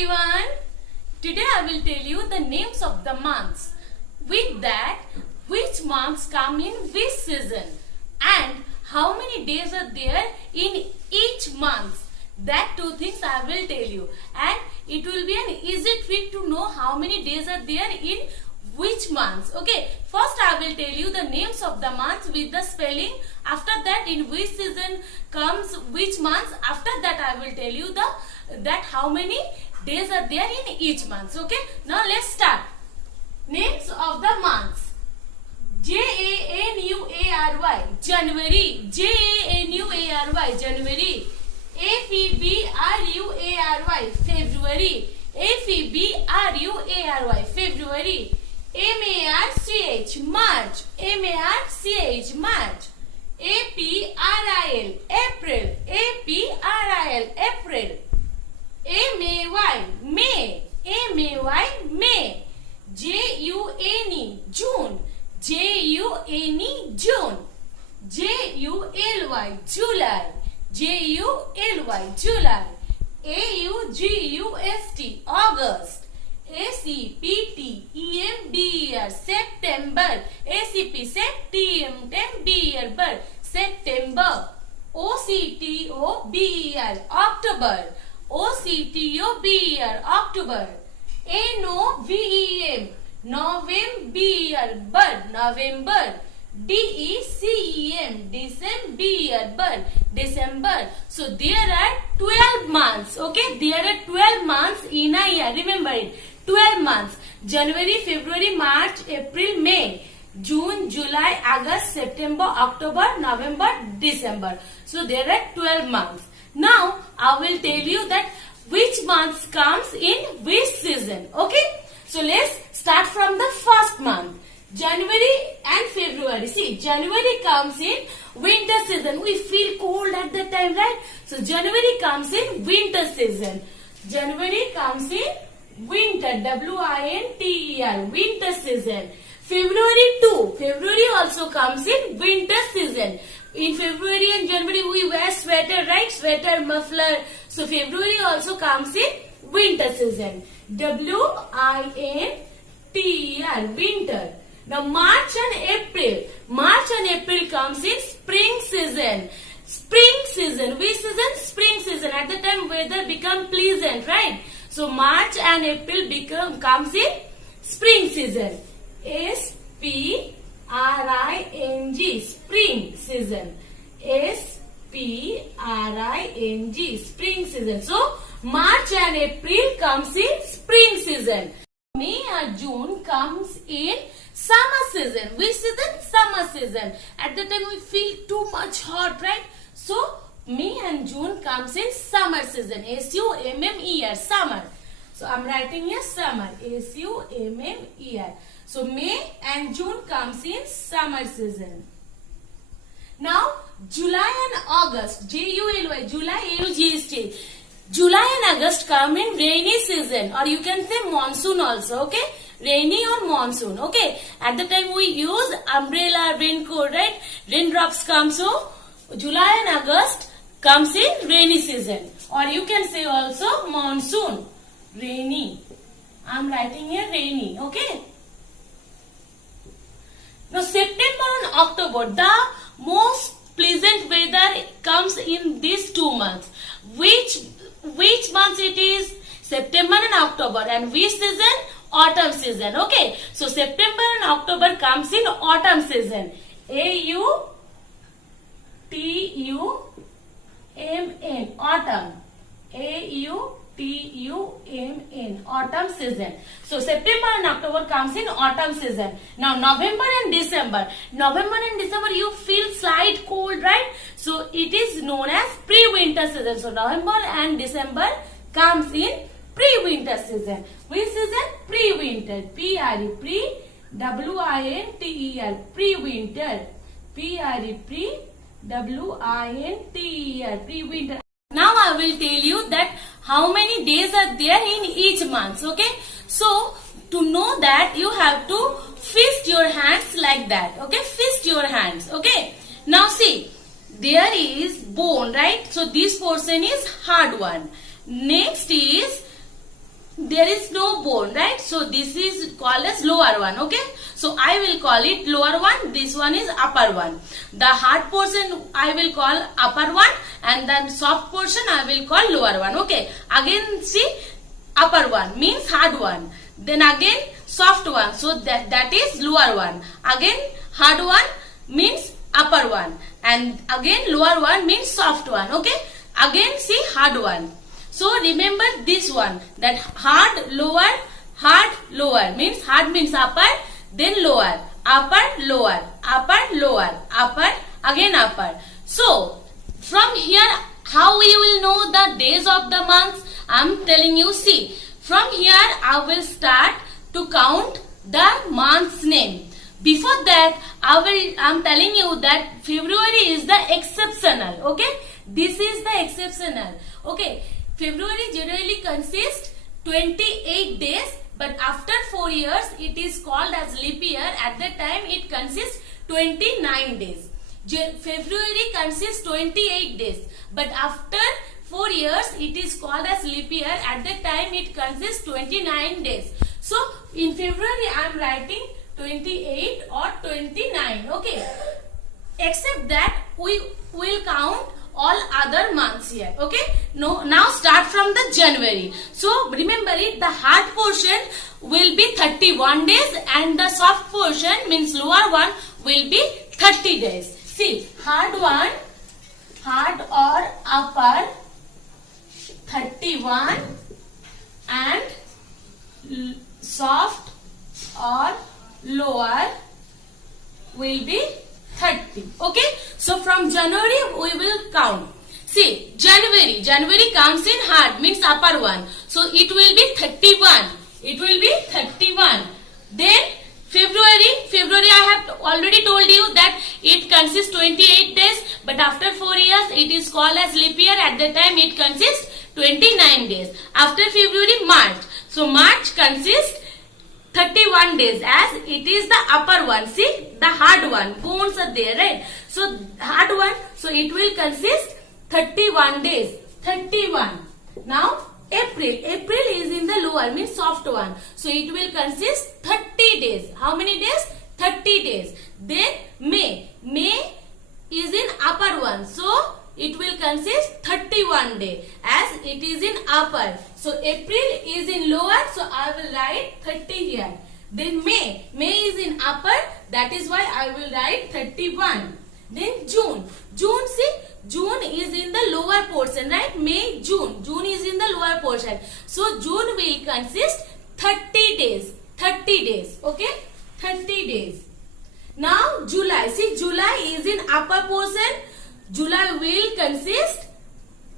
everyone. Today I will tell you the names of the months. With that, which months come in which season and how many days are there in each month. That two things I will tell you, and it will be an easy trick to know how many days are there in which months. Okay, first I will tell you the names of the months with the spelling. After that, in which season comes which months. After that, I will tell you that how many days are there in each month. Okay, now let's start. Names of the months. January, January. January, January. February, February. February, February. March, March. March. April, April. April. May, May. June, June. June. July, July. July. August. September. September. October. October. November. December. So there are 12 months. Okay, there are 12 months in a year. Remember it. 12 months. January, February, March, April, May, June, July, August, September, October, November, December. So there are 12 months. Now I will tell you that which months comes in which season. Okay, so let's start from the first month. January and February. See, January comes in winter season. We feel cold at that time, right? So January comes in winter season. January comes in winter. WINTER. Winter season. February too. February also comes in winter season. In February and January we wear sweater, right? Sweater, muffler. So February also comes in winter season. WINTER. Winter. Now March and April. March and April comes in spring season. Spring season. Which season? Spring season. At the time weather become pleasant, right? So March and April comes in spring season. SPRING. Spring season. SPRING. Spring season. So March and April comes in spring season. May or June comes in summer season. Which season? Summer season. At the time we feel too much hot, right? So May and June comes in summer season. SUMMER. Summer. So I'm writing here summer. SUMMER. So May and June comes in summer season. Now July and August. JULY. July AUGST. July and August come in rainy season, or you can say monsoon also. Okay, rainy or monsoon. Okay, at the time we use umbrella, raincoat, right? Raindrops come. So July and August comes in rainy season, or you can say also monsoon. Rainy. I'm writing here rainy. Okay. Now September and October, the most pleasant weather comes in these 2 months. Which months it is? September and October. And which season? Autumn season. Okay. So September and October comes in autumn season. AUTUMN. Autumn. AUTUMN. Autumn season. So September and October comes in autumn season. Now November and December. November and December you feel slight cold, right? So it is known as pre-winter season. So November and December comes in pre-winter season. Which season? Pre-winter. Pre-winter. Pre-winter. Pre-winter. Now I will tell you that how many days are there in each month. Okay. So to know that you have to fist your hands like that. Okay. Fist your hands. Okay. Now see. There is bone, right? So this portion is hard one. Next is there is no bone, right? So this is called as lower one, okay? So I will call it lower one, this one is upper one. The hard portion I will call upper one, and then soft portion I will call lower one, okay? Again see, upper one means hard one, then again soft one, so that is lower one. Again hard one means upper one, and again lower one means soft one, okay? Again see hard one. So remember this one, that hard lower means hard means upper, then lower, upper lower, upper again upper. So from here how we will know the days of the months? I am telling you, see, from here I will start to count the month's name. Before that I am telling you that February is the exceptional, okay? This is the exceptional, okay? February generally consists 28 days, but after 4 years it is called as leap year. At that time it consists 29 days. February consists 28 days, but after 4 years it is called as leap year. At that time it consists 29 days. So in February I am writing 28 or 29, okay? Except that we will count all other months here, okay? Now start from the January. So remember it, the hard portion will be 31 days and the soft portion means lower one will be 30 days. See, hard one, hard or upper 31 and soft or lower will be 30. Okay, so from January we will count. See, January comes in hard means upper one, so it will be 31. It will be 31. Then February I have already told you that it consists 28 days, but after 4 years it is called as leap year. At that time it consists 29 days. After February, March. So March consists 31 days, as it is the upper one. See, the hard one, bones are there, right? So hard one, so it will consist 31 days. 31. Now April is in the lower means soft one, so it will consist 30 days. How many days? 30 days. Then May is in upper one, so it will consist 31 days, as it is in upper. So April is in lower, so I will write 30 here. Then May is in upper, that is why I will write 31. Then June, see, June is in the lower portion, right? May, June is in the lower portion. So June will consist 30 days. 30 days, okay? 30 days. Now July, see, July is in upper portion. July will consist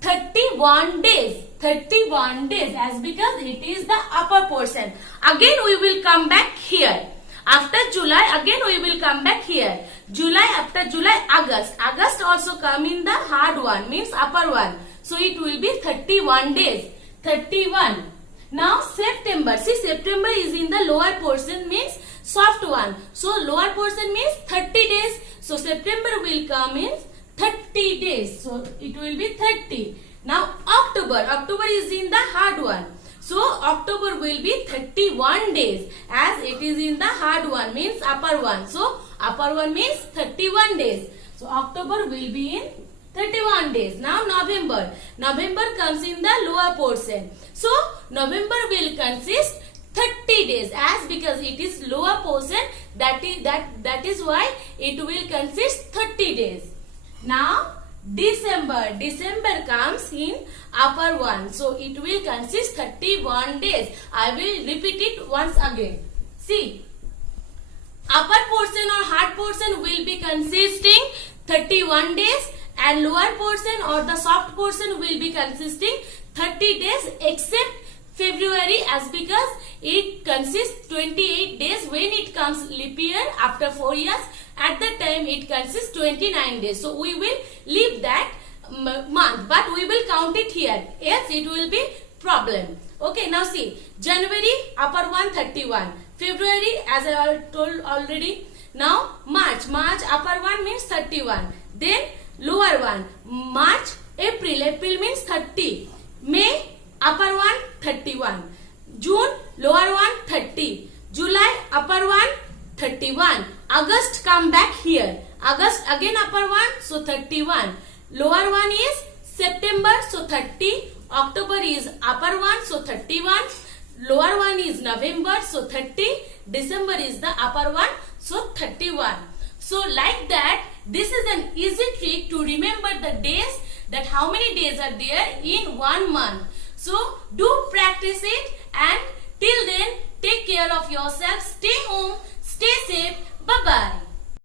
31 days. 31 days, as because it is the upper portion. Again we will come back here. After July, again we will come back here. After July, August. August also come in the hard one, means upper one. So it will be 31 days. 31. Now September. See, September is in the lower portion, means soft one. So lower portion means 30 days. So September will come in 30 days. So it will be 30. Now October. October is in the hard one. So October will be 31 days, as it is in the hard one, means upper one. So upper one means 31 days. So October will be in 31 days. Now November. November comes in the lower portion. So November will consist 30 days, as because it is lower portion, that is why it will consist 30 days. Now December comes in upper one, so it will consist 31 days. I will repeat it once again. See, upper portion or hard portion will be consisting 31 days, and lower portion or the soft portion will be consisting 30 days, except February, as because it consists 28 days. When it comes leap year after 4 years, at that time it consists 29 days. So we will leave that month, but we will count it here. Yes, it will be problem. Okay, now see, January upper one 31, February as I told already. Now March upper one means 31. Then lower one, March, April means 30. May upper one 31. June lower one 30. July upper one 31. August come back here. August again upper one, so 31. Lower one is September, so 30. October is upper one, so 31. Lower one is November, so 30. December is the upper one, so 31. So like that, this is an easy trick to remember the days, that how many days are there in 1 month. So do practice it, and till then take care of yourself, stay home, stay safe, bye bye.